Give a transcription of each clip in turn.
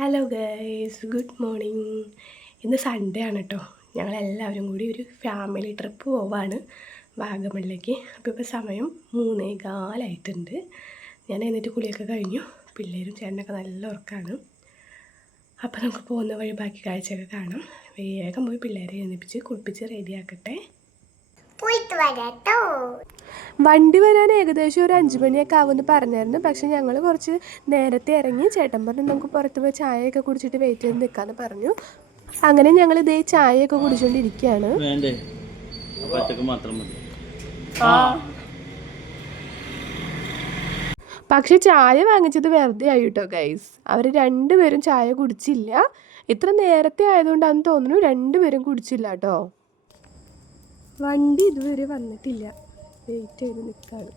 Hello guys, good morning. ഇന്ന് Sunday ആണ് കേട്ടോ. ഞങ്ങളെല്ലാവരും കൂടി ഒരു ഫാമിലി ട്രിപ്പ് പോവാണ് വാഗമണിലേക്ക്. അപ്പോൾ ഇപ്പോൾ സമയം 3:15 ഞാൻ എന്നിട്ട് കുളിയൊക്കെ കഴിഞ്ഞു. പിള്ളേരും ചേട്ടനൊക്കെ നല്ല ഉറക്കമാണ്. അപ്പോൾ നമുക്ക് പോകുന്ന വഴി ബാക്കി കാഴ്ചയൊക്കെ കാണാം. വേഗം പോയി പിള്ളേരെ എഴുന്നേൽപ്പിച്ച് കുളിപ്പിച്ച് റെഡിയാക്കട്ടെ. വണ്ടി വരാൻ ഏകദേശം ഒരു 5 മണിയൊക്കെ ആവുമെന്ന് പറഞ്ഞായിരുന്നു. പക്ഷെ ഞങ്ങൾ കുറച്ച് നേരത്തെ ഇറങ്ങി. ചേട്ടൻ പറഞ്ഞു നമുക്ക് പുറത്ത് പോയി ചായയൊക്കെ കുടിച്ചിട്ട് വെയിറ്റ് ചെയ്ത് നിൽക്കാമെന്ന് പറഞ്ഞു. അങ്ങനെ ഞങ്ങൾ ഇതേ ചായയൊക്കെ കുടിച്ചുകൊണ്ടിരിക്കുകയാണ്. പക്ഷെ ചായ വാങ്ങിച്ചത് വെറുതെ ആയി കേട്ടോ ഗൈസ്. അവർ രണ്ടുപേരും ചായ കുടിച്ചില്ല. ഇത്ര നേരത്തെ ആയതുകൊണ്ടാണെന്ന് തോന്നുന്നു രണ്ടുപേരും കുടിച്ചില്ല കേട്ടോ. വണ്ടി ഇതുവരെ വന്നിട്ടില്ല. വെയിറ്റ് ചെയ്ത് നിൽക്കാണ്.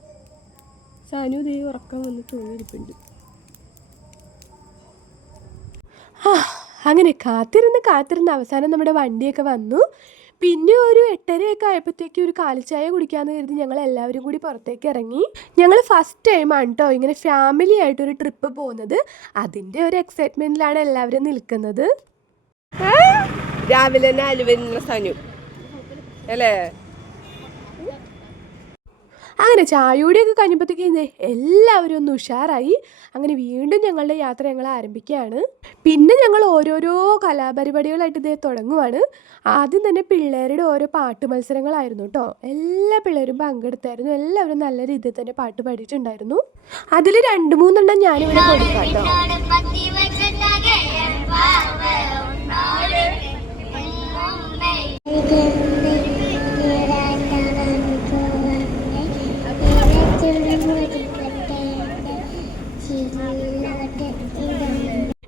സാനു ദേ ഉറക്കം വന്ന് തൂങ്ങിയിരിപ്പുണ്ട്. അങ്ങനെ കാത്തിരുന്ന് അവസാനം നമ്മുടെ വണ്ടിയൊക്കെ വന്നു. പിന്നെ ഒരു 8:30 ആയപ്പോഴത്തേക്ക് ഒരു കാലിച്ചായ കുടിക്കാമെന്ന് കരുതി ഞങ്ങൾ എല്ലാവരും കൂടി പുറത്തേക്ക് ഇറങ്ങി. ഞങ്ങൾ ഫസ്റ്റ് ടൈമാണ് കേട്ടോ ഇങ്ങനെ ഫാമിലി ആയിട്ടൊരു ട്രിപ്പ് പോകുന്നത്. അതിൻ്റെ ഒരു എക്സൈറ്റ്മെൻറ്റിലാണ് എല്ലാവരും നിൽക്കുന്നത്. രാവിലെ തന്നെ അലുവ സാനു അല്ലേ. അങ്ങനെ ചായയോടെയൊക്കെ കഴിഞ്ഞപ്പോഴത്തേക്ക് എല്ലാവരും ഒന്ന് ഉഷാറായി. അങ്ങനെ വീണ്ടും ഞങ്ങളുടെ യാത്ര ഞങ്ങൾ ആരംഭിക്കുകയാണ്. പിന്നെ ഞങ്ങൾ ഓരോരോ കലാപരിപാടികളായിട്ട് ഇതേ തുടങ്ങുവാണ്. ആദ്യം തന്നെ പിള്ളേരുടെ ഓരോ പാട്ട് മത്സരങ്ങളായിരുന്നു കേട്ടോ. എല്ലാ പിള്ളേരും പങ്കെടുത്തായിരുന്നു. എല്ലാവരും നല്ല രീതിയിൽ തന്നെ പാട്ട് പാടിയിട്ടുണ്ടായിരുന്നു. അതിൽ 2-3 ഞാനിവിടെ കൊടുക്കാം കേട്ടോ.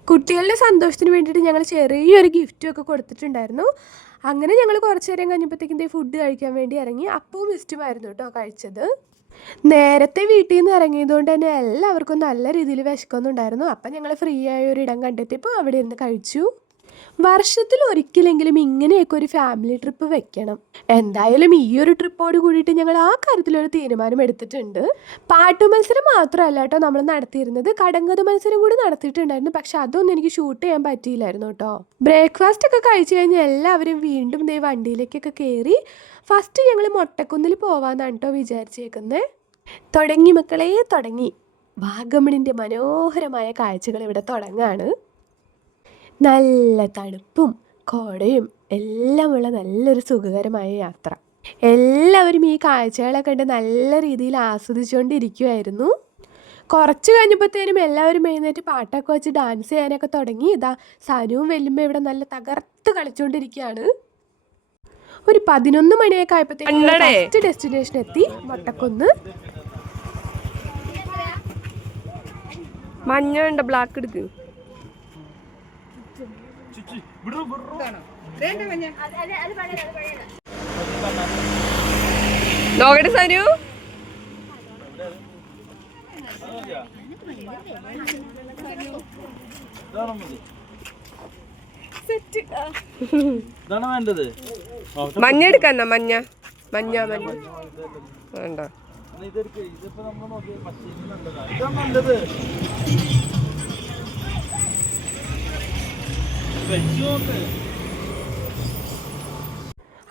കുട്ടികളുടെ സന്തോഷത്തിന് വേണ്ടിയിട്ട് ഞങ്ങൾ ചെറിയൊരു ഗിഫ്റ്റും ഒക്കെ കൊടുത്തിട്ടുണ്ടായിരുന്നു. അങ്ങനെ ഞങ്ങൾ കുറച്ച് നേരം കഴിഞ്ഞപ്പോഴത്തേക്കും ഫുഡ് കഴിക്കാൻ വേണ്ടി ഇറങ്ങി. അപ്പവും ഇഷ്ടമായിരുന്നു കേട്ടോ കഴിച്ചത്. നേരത്തെ വീട്ടിൽ നിന്ന് ഇറങ്ങിയതുകൊണ്ട് തന്നെ എല്ലാവർക്കും നല്ല രീതിയിൽ വിശക്കൊന്നുണ്ടായിരുന്നു. അപ്പം ഞങ്ങൾ ഫ്രീ ആയ ഒരു ഇടം കണ്ടെത്തിയപ്പോൾ അവിടെ ഇരുന്ന് കഴിച്ചു. വർഷത്തിൽ ഒരിക്കലെങ്കിലും ഇങ്ങനെയൊക്കെ ഒരു ഫാമിലി ട്രിപ്പ് വെക്കണം. എന്തായാലും ഈ ഒരു ട്രിപ്പോട് കൂടിയിട്ട് ഞങ്ങൾ ആ കാര്യത്തിലൊരു തീരുമാനം എടുത്തിട്ടുണ്ട്. പാട്ടു മത്സരം മാത്രമല്ല കേട്ടോ നമ്മൾ നടത്തിയിരുന്നത്, കടങ്കഥ മത്സരം കൂടി നടത്തിയിട്ടുണ്ടായിരുന്നു. പക്ഷെ അതൊന്നും എനിക്ക് ഷൂട്ട് ചെയ്യാൻ പറ്റിയില്ലായിരുന്നു കേട്ടോ. ബ്രേക്ക്ഫാസ്റ്റ് ഒക്കെ കഴിച്ചു കഴിഞ്ഞാൽ എല്ലാവരും വീണ്ടും വണ്ടിയിലേക്കൊക്കെ കയറി. ഫസ്റ്റ് ഞങ്ങൾ മൊട്ടക്കുന്നിൽ പോവാന്നാണ് കേട്ടോ വിചാരിച്ചേക്കുന്നത്. തുടങ്ങി മക്കളെ, തുടങ്ങി. വാഗമണിൻ്റെ മനോഹരമായ കാഴ്ചകൾ ഇവിടെ തുടങ്ങാണ്. നല്ല തണുപ്പും കോടയും എല്ലാമുള്ള നല്ലൊരു സുഖകരമായ യാത്ര. എല്ലാവരും ഈ കാഴ്ചകളൊക്കെ കണ്ട് നല്ല രീതിയിൽ ആസ്വദിച്ചുകൊണ്ടിരിക്കുമായിരുന്നു. കുറച്ച് കഴിഞ്ഞപ്പോഴത്തേനും എല്ലാവരും എഴുന്നേറ്റ് പാട്ടൊക്കെ വെച്ച് ഡാൻസ് ചെയ്യാനൊക്കെ തുടങ്ങി. ഇതാ സാനുവും വെല്ലുമ്മ ഇവിടെ നല്ല തകർത്ത് കളിച്ചുകൊണ്ടിരിക്കുകയാണ്. ഒരു 11 മണിയൊക്കെ ആയപ്പോഴത്തേക്കും ഫസ്റ്റ് ഡെസ്റ്റിനേഷൻ എത്തി, മൊട്ടക്കുന്ന്. മഞ്ഞ ഉണ്ട്, ബ്ലാക്ക് എടുക്ക്. നോക്കട്ടെ സാനു. മഞ്ഞ എടുക്കാന്നാ, മഞ്ഞ മഞ്ഞ മഞ്ഞ വേണ്ട.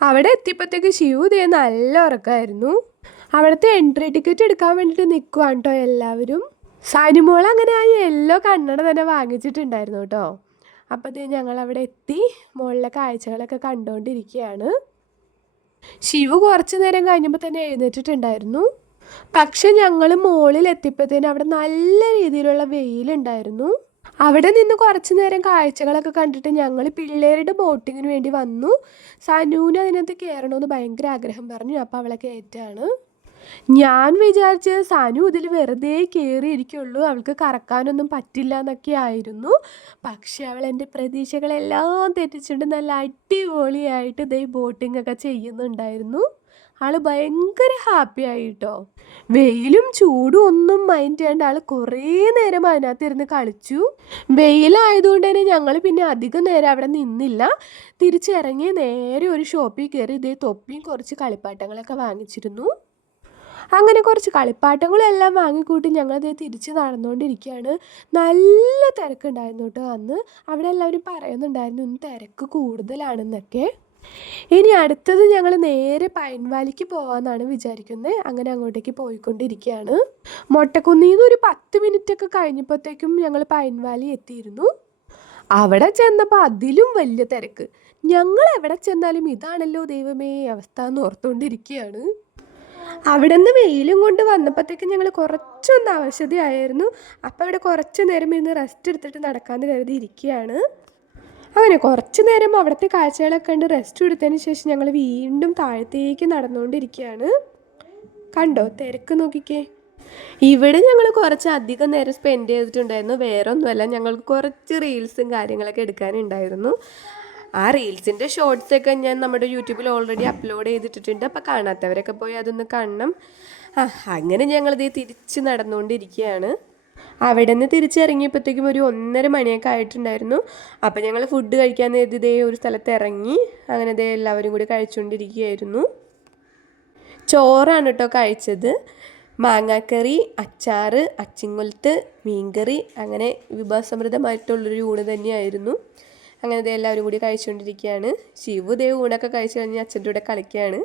അവിടെ എത്തിയപ്പോഴത്തേക്ക് ശിവുദേ നല്ല ഉറക്കമായിരുന്നു. അവിടുത്തെ എൻട്രി ടിക്കറ്റ് എടുക്കാൻ വേണ്ടിയിട്ട് നിൽക്കുവാണ് കേട്ടോ എല്ലാവരും. സാനുമോൾ അങ്ങനെ ആ യെല്ലോ കണ്ണട തന്നെ വാങ്ങിച്ചിട്ടുണ്ടായിരുന്നു കേട്ടോ. അപ്പോഴത്തേ ഞങ്ങൾ അവിടെ എത്തി മുകളിലെ കാഴ്ചകളൊക്കെ കണ്ടുകൊണ്ടിരിക്കുകയാണ്. ശിവു കുറച്ച് നേരം കഴിഞ്ഞപ്പോൾ തന്നെ എഴുന്നേറ്റിട്ടുണ്ടായിരുന്നു. പക്ഷെ ഞങ്ങൾ മുകളിൽ എത്തിയപ്പോഴത്തേനും അവിടെ നല്ല രീതിയിലുള്ള വെയിലുണ്ടായിരുന്നു. അവിടെ നിന്ന് കുറച്ച് നേരം കാഴ്ചകളൊക്കെ കണ്ടിട്ട് ഞങ്ങൾ പിള്ളേരുടെ ബോട്ടിങ്ങിന് വേണ്ടി വന്നു. സനൂന് അതിനകത്ത് കയറണമെന്ന് ഭയങ്കര ആഗ്രഹം പറഞ്ഞു. അപ്പോൾ അവളെ കയറ്റാണ്. ഞാൻ വിചാരിച്ചത് സനു ഇതിൽ വെറുതെ കയറിയിരിക്കുള്ളൂ, അവൾക്ക് കറക്കാനൊന്നും പറ്റില്ല എന്നൊക്കെ ആയിരുന്നു. പക്ഷെ അവൾ എൻ്റെ പ്രതീക്ഷകളെല്ലാം തെറ്റിച്ചിട്ട് നല്ല അടിപൊളിയായിട്ട് ഇതേ ബോട്ടിംഗ് ഒക്കെ ചെയ്യുന്നുണ്ടായിരുന്നു. ആൾ ഭയങ്കര ഹാപ്പി ആയിട്ടോ. വെയിലും ചൂടും ഒന്നും മൈൻഡ് ചെയ്യാണ്ട് ആൾ കുറേ നേരം അതിനകത്തിരുന്ന് കളിച്ചു. വെയിലായതുകൊണ്ട് തന്നെ ഞങ്ങൾ പിന്നെ അധികം നേരം അവിടെ നിന്നില്ല. തിരിച്ചിറങ്ങി നേരെ ഒരു ഷോപ്പിൽ കയറി ഇതേ തൊപ്പിയും കുറച്ച് കളിപ്പാട്ടങ്ങളൊക്കെ വാങ്ങിച്ചിരുന്നു. അങ്ങനെ കുറച്ച് കളിപ്പാട്ടങ്ങളെല്ലാം വാങ്ങിക്കൂട്ടി ഞങ്ങളത് തിരിച്ച് നടന്നുകൊണ്ടിരിക്കുകയാണ്. നല്ല തിരക്കുണ്ടായിരുന്നു കേട്ടോ അന്ന്. അവിടെ എല്ലാവരും പറയുന്നുണ്ടായിരുന്നു ഇന്ന് തിരക്ക് കൂടുതലാണെന്നൊക്കെ. ഇനി അടുത്തത് ഞങ്ങൾ നേരെ പൈൻ വാലിക്ക് പോകാമെന്നാണ് വിചാരിക്കുന്നത്. അങ്ങനെ അങ്ങോട്ടേക്ക് പോയിക്കൊണ്ടിരിക്കുകയാണ്. മൊട്ടക്കുന്നിൽ നിന്ന് ഒരു 10 മിനിറ്റൊക്കെ കഴിഞ്ഞപ്പോഴത്തേക്കും ഞങ്ങൾ പൈൻ വാലി എത്തിയിരുന്നു. അവിടെ ചെന്നപ്പോൾ അതിലും വലിയ തിരക്ക്. ഞങ്ങൾ എവിടെ ചെന്നാലും ഇതാണല്ലോ ദൈവമേ അവസ്ഥ എന്ന് ഓർത്തുകൊണ്ടിരിക്കുകയാണ്. അവിടെ നിന്ന് വെയിലും കൊണ്ട് വന്നപ്പോഴത്തേക്കും ഞങ്ങൾ കുറച്ചൊന്ന് അവശതയായിരുന്നു. അപ്പോൾ അവിടെ കുറച്ച് നേരം ഇരുന്ന് റെസ്റ്റ് എടുത്തിട്ട് നടക്കാമെന്ന് കരുതി ഇരിക്കുകയാണ്. അങ്ങനെ കുറച്ച് നേരം അവിടുത്തെ കാഴ്ചകളൊക്കെ കണ്ട് റെസ്റ്റ് എടുത്തതിന് ശേഷം ഞങ്ങൾ വീണ്ടും താഴത്തേക്ക് നടന്നുകൊണ്ടിരിക്കുകയാണ്. കണ്ടോ തിരക്ക് നോക്കിക്കേ. ഇവിടെ ഞങ്ങൾ കുറച്ച് അധികം നേരം സ്പെൻഡ് ചെയ്തിട്ടുണ്ടായിരുന്നു. വേറെ ഒന്നുമല്ല, ഞങ്ങൾക്ക് കുറച്ച് റീൽസും കാര്യങ്ങളൊക്കെ എടുക്കാനുണ്ടായിരുന്നു. ആ റീൽസിൻ്റെ ഷോർട്സൊക്കെ ഞാൻ നമ്മുടെ യൂട്യൂബിൽ ഓൾറെഡി അപ്ലോഡ് ചെയ്തിട്ടിട്ടുണ്ട്. അപ്പോൾ കാണാത്തവരൊക്കെ പോയി അതൊന്ന് കാണണം. അങ്ങനെ ഞങ്ങളിത് തിരിച്ച് നടന്നുകൊണ്ടിരിക്കുകയാണ്. അവിടെ നിന്ന് തിരിച്ചിറങ്ങിയപ്പോഴത്തേക്കും ഒരു 1:30 മണിയൊക്കെ ആയിട്ടുണ്ടായിരുന്നു. അപ്പോൾ ഞങ്ങൾ ഫുഡ് കഴിക്കാൻ നേരത്തെ ഒരു സ്ഥലത്ത് ഇറങ്ങി. അങ്ങനെ എല്ലാവരും കൂടി കഴിച്ചുകൊണ്ടിരിക്കുകയായിരുന്നു. ചോറാണ് കേട്ടോ കഴിച്ചത്. മാങ്ങാക്കറി, അച്ചാർ, അച്ചിങ്ങുലത്ത്, മീൻകറി, അങ്ങനെ വിഭവസമൃദ്ധമായിട്ടുള്ളൊരു ഊണ് തന്നെയായിരുന്നു. അങ്ങനെ എല്ലാവരും കൂടി കഴിച്ചുകൊണ്ടിരിക്കുകയാണ്. ശിവു ഊണൊക്കെ കഴിച്ച് കഴിഞ്ഞ് അച്ഛൻ്റെ കൂടെ കളിക്കുകയാണ്.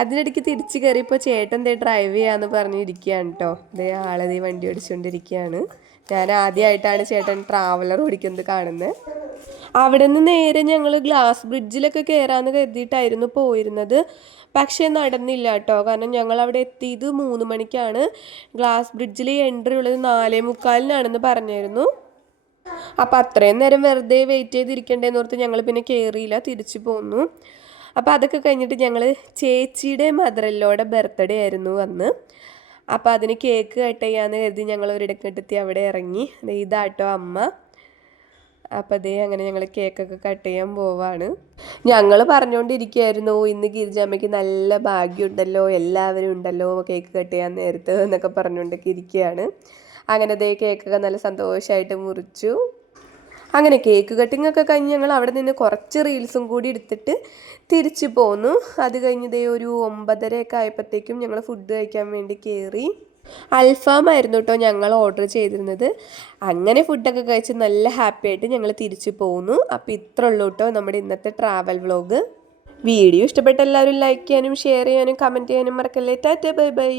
അതിനിടയ്ക്ക് തിരിച്ച് കയറിയപ്പോൾ ചേട്ടൻ ഡ്രൈവ് ചെയ്യാമെന്ന് പറഞ്ഞിരിക്കുകയാണ് കേട്ടോ. ആളെ വണ്ടി ഓടിച്ചുകൊണ്ടിരിക്കുകയാണ്. ഞാൻ ആദ്യമായിട്ടാണ് ചേട്ടൻ ട്രാവലർ ഓടിക്കുന്നത് കാണുന്നത്. അവിടെ നിന്ന് നേരെ ഞങ്ങൾ ഗ്ലാസ് ബ്രിഡ്ജിലൊക്കെ കയറാമെന്ന് കരുതിയിട്ടായിരുന്നു പോയിരുന്നത്. പക്ഷേ നടന്നില്ല കേട്ടോ. കാരണം ഞങ്ങൾ അവിടെ എത്തിയത് 3 മണിക്കാണ്. ഗ്ലാസ് ബ്രിഡ്ജിൽ എൻട്രി ഉള്ളത് 4:45 പറഞ്ഞായിരുന്നു. അപ്പോൾ അത്രയും നേരം വെറുതെ വെയിറ്റ് ചെയ്തിരിക്കേണ്ടതെന്ന് ഓർത്ത് ഞങ്ങൾ പിന്നെ കയറിയില്ല, തിരിച്ചു പോന്നു. അപ്പോൾ അതൊക്കെ കഴിഞ്ഞിട്ട് ഞങ്ങൾ ചേച്ചിയുടെ മദറിലോടെ ബർത്ത്ഡേ ആയിരുന്നു അന്ന്. അപ്പോൾ അതിന് കേക്ക് കട്ട് ചെയ്യാമെന്ന് കരുതി ഞങ്ങൾ ഒരിടക്കെത്തി അവിടെ ഇറങ്ങി. ഇതാട്ടോ അമ്മ. അപ്പോൾ അങ്ങനെ ഞങ്ങൾ കേക്കൊക്കെ കട്ട് ചെയ്യാൻ പോവാണ്. ഞങ്ങൾ പറഞ്ഞുകൊണ്ടിരിക്കുകയായിരുന്നു ഇന്ന് ഗിരിജാമ്മയ്ക്ക് നല്ല ഭാഗ്യമുണ്ടല്ലോ, എല്ലാവരും ഉണ്ടല്ലോ കേക്ക് കട്ട് ചെയ്യാൻ നേരത്ത് എന്നൊക്കെ പറഞ്ഞുകൊണ്ടൊക്കെ ഇരിക്കുകയാണ്. അങ്ങനെ കേക്കൊക്കെ നല്ല സന്തോഷമായിട്ട് മുറിച്ചു. അങ്ങനെ കേക്ക് കട്ടിംഗ് ഒക്കെ കഴിഞ്ഞ് ഞങ്ങൾ അവിടെ നിന്ന് കുറച്ച് റീൽസും കൂടി എടുത്തിട്ട് തിരിച്ചു പോന്നു. അത് കഴിഞ്ഞ് ഒരു 9:30 ആയപ്പോഴത്തേക്കും ഞങ്ങൾ ഫുഡ് കഴിക്കാൻ വേണ്ടി കയറി. അൽഫാമായിരുന്നു കേട്ടോ ഞങ്ങൾ ഓർഡർ ചെയ്തിരുന്നത്. അങ്ങനെ ഫുഡൊക്കെ കഴിച്ച് നല്ല ഹാപ്പി ആയിട്ട് ഞങ്ങൾ തിരിച്ചു പോന്നു. അപ്പോൾ ഇത്ര ഉള്ളൂ കേട്ടോ നമ്മുടെ ഇന്നത്തെ ട്രാവൽ വ്ളോഗ്. വീഡിയോ ഇഷ്ടപ്പെട്ട എല്ലാവരും ലൈക്ക് ചെയ്യാനും ഷെയർ ചെയ്യാനും കമൻറ്റ് ചെയ്യാനും മറക്കല്ലേ. Tata bye bye.